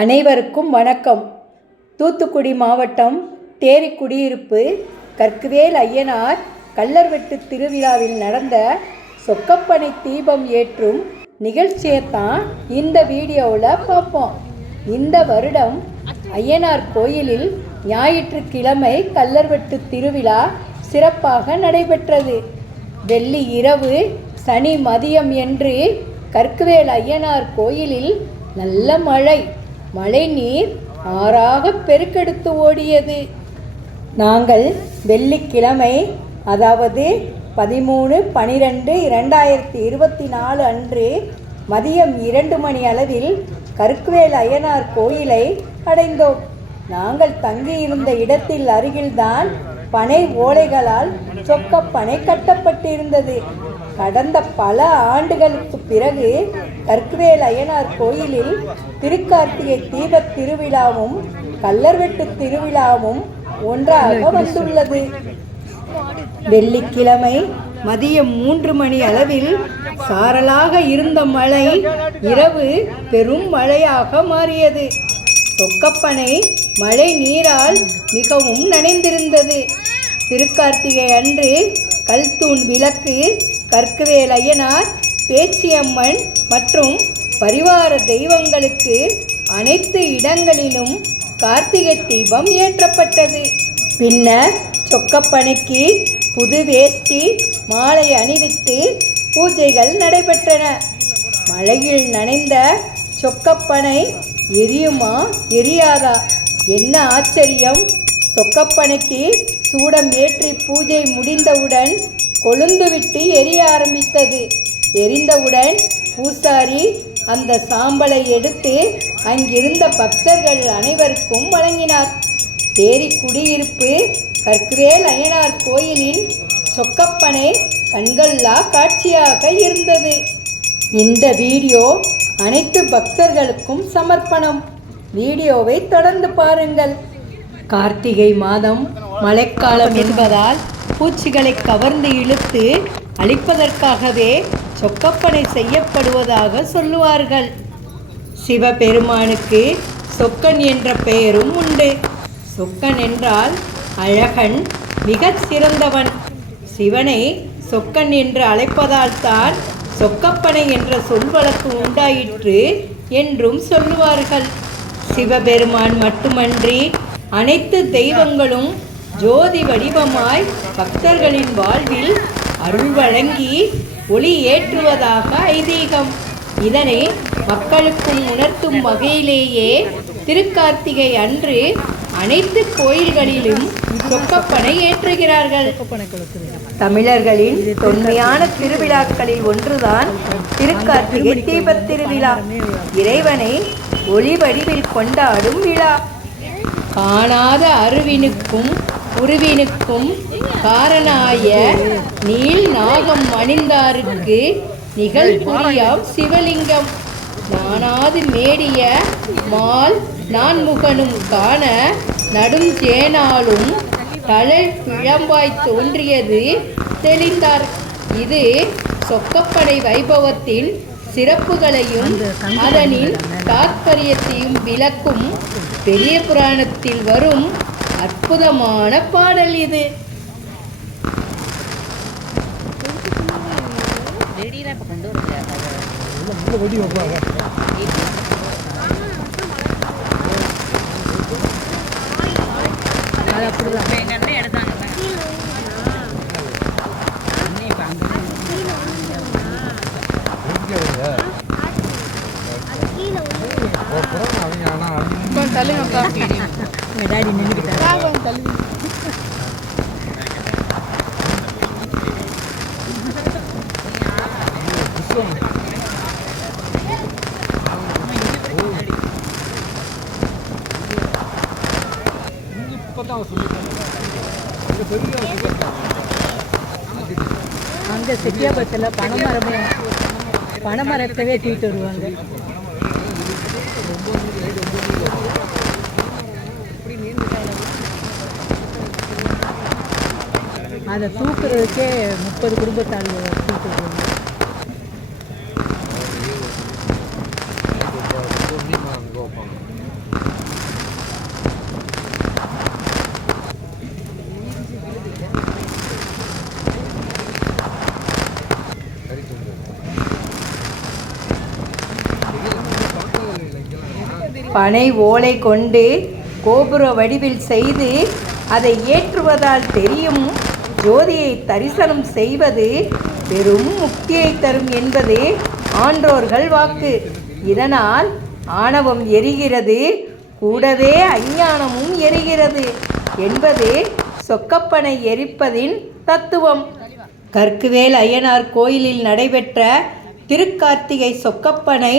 அனைவருக்கும் வணக்கம். தூத்துக்குடி மாவட்டம் தேரி குடியிருப்பு கற்குவேல் ஐயனார் கல்லர்வெட்டு திருவிழாவில் நடந்த சொக்கப்பனை தீபம் ஏற்றும் நிகழ்ச்சியைத்தான் இந்த வீடியோவில் பார்ப்போம். இந்த வருடம் ஐயனார் கோயிலில் ஞாயிற்றுக்கிழமை கல்லர்வெட்டு திருவிழா சிறப்பாக நடைபெற்றது. வெள்ளி இரவு சனி மதியம் என்று கற்குவேல் ஐயனார் கோயிலில் நல்ல மழை நீர் ஆறாக பெருக்கெடுத்து ஓடியது. நாங்கள் வெள்ளிக்கிழமை அதாவது 13/12/2024 அன்று மதியம் 2 மணி அளவில் கற்குவேல் ஐயனார் கோயிலை அடைந்தோம். நாங்கள் தங்கியிருந்த இடத்தில் அருகில்தான் பனை ஓலைகளால் சொக்கப்பனை கட்டப்பட்டிருந்தது. கடந்த பல ஆண்டுகளுக்கு பிறகு கற்குவேல் ஐயனார் கோயிலில் திருக்கார்த்திகை தீபத் திருவிழாவும் கல்லர்வெட்டு திருவிழாவும் ஒன்றாக வந்துள்ளது. வெள்ளிக்கிழமை மதியம் 3 மணி அளவில் சாரலாக இருந்த மழை இரவு பெரும் மழையாக மாறியது. சொக்கப்பனை மழை நீரால் மிகவும் நனைந்திருந்தது. திருக்கார்த்திகை அன்று கல்தூண் விளக்கு, கற்குவேல் ஐயனார், பேச்சியம்மன் மற்றும் பரிவார தெய்வங்களுக்கு அனைத்து இடங்களிலும் கார்த்திகை தீபம் ஏற்றப்பட்டது. பின்னர் சொக்கப்பனைக்கு புது வேஷ்டி மாலை அணிவித்து பூஜைகள் நடைபெற்றன. மழையில் நனைந்த சொக்கப்பனை எரியுமா எரியாதா? என்ன ஆச்சரியம்! சொக்கப்பனைக்கு சூடம் ஏற்றி பூஜை முடிந்தவுடன் கொழுந்துவிட்டு எரிய ஆரம்பித்தது. எரிந்தவுடன் பூசாரி அந்த சாம்பலை எடுத்து அங்கிருந்த பக்தர்கள் அனைவருக்கும் வழங்கினார். தேரி குடியிருப்பு கற்குவேல் ஐயனார் கோயிலின் சொக்கப்பனை கண்கொள்ளா காட்சியாக இருந்தது. இந்த வீடியோ அனைத்து பக்தர்களுக்கும் சமர்ப்பணம். வீடியோவை தொடர்ந்து பாருங்கள். கார்த்திகை மாதம் மழைக்காலம் என்பதால் பூச்சிகளை கவர்ந்து இழுத்து அழிப்பதற்காகவே சொக்கப்பனை செய்யப்படுவதாக சொல்லுவார்கள். சிவபெருமானுக்கு சொக்கன் என்ற பெயரும் உண்டு. சொக்கன் என்றால் அழகன், மிக சிறந்தவன். சிவனை சொக்கன் என்று அழைப்பதால் தான் சொக்கப்பனை என்ற சொல் வழக்கு உண்டாயிற்று என்றும் சொல்லுவார்கள். சிவபெருமான் மட்டுமன்றி அனைத்து தெய்வங்களும் ஜோதி வடிவமாய் பக்தர்களின் வாழ்வில் அருள் வழங்கி ஒளி ஏற்றுவதாக ஐதீகம். இதனை மக்களுக்கும் உணர்த்தும் வகையிலேயே திருக்கார்த்திகை அன்று அனைத்து கோயில்களிலும் சொக்கப்பனை ஏற்றுகிறார்கள். தமிழர்களின் தொன்மையான திருவிழாக்களில் ஒன்றுதான் திருக்கார்த்திகை தீபத் திருவிழா. இறைவனை ஒளி வடிவில் கொண்டாடும் விழா. காணாத அருவினுக்கும் உருவினுக்கும் காரணாய நீல் நாகம் அணிந்தாருக்கு நிகழ் புரியாம் சிவலிங்கம். நானாது மேடிய மால் நான்முகனும் காண நடும் தேனாலும் தழல் பிழம்பாய் தோன்றியது தெளிந்தார். இது சொக்கப்பனை வைபவத்தின் சிறப்புகளையும் அதனின் தாத்பரியத்தையும் விளக்கும் பெரிய புராணத்தில் வரும் அற்புதமான பாடல் இது. டாடி அங்கே செட்டியாபத்தில் பனைமரத்தவே தூக்கிட்டு வருவாங்க. அதை தூக்குறதுக்கே 30 குடும்பத்தால் தூக்கிட்டு வருவாங்க. பனை ஓலை கொண்டு கோபுர வடிவில் செய்து அதை ஏற்றுவதால் தெரியும் ஜோதியை தரிசனம் செய்வது பெரும் முக்தியை தரும் என்பது ஆன்றோர்கள் வாக்கு. இதனால் ஆணவம் எரிகிறது, கூடவே அஞ்ஞானமும் எரிகிறது என்பது சொக்கப்பனை எரிப்பதின் தத்துவம். கற்குவேல் அய்யனார் கோயிலில் நடைபெற்ற திருக்கார்த்திகை சொக்கப்பனை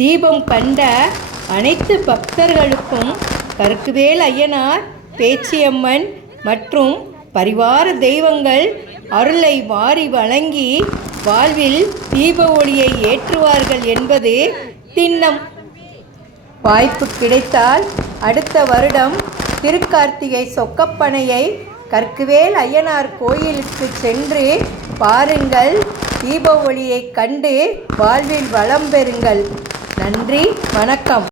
தீபம் கண்ட அனைத்து பக்தர்களுக்கும் கற்குவேல் அய்யனார், பேச்சியம்மன் மற்றும் பரிவார தெய்வங்கள் அருளை வாரி வழங்கி வாழ்வில் தீப ஒளியை ஏற்றுவார்கள் என்பது திண்ணம். வாய்ப்பு கிடைத்தால் அடுத்த வருடம் திருக்கார்த்திகை சொக்கப்பனையை கற்குவேல் அய்யனார் கோயிலுக்கு சென்று பாருங்கள். தீப ஒளியை கண்டு வாழ்வில் வளம் பெறுங்கள். நன்றி, வணக்கம்.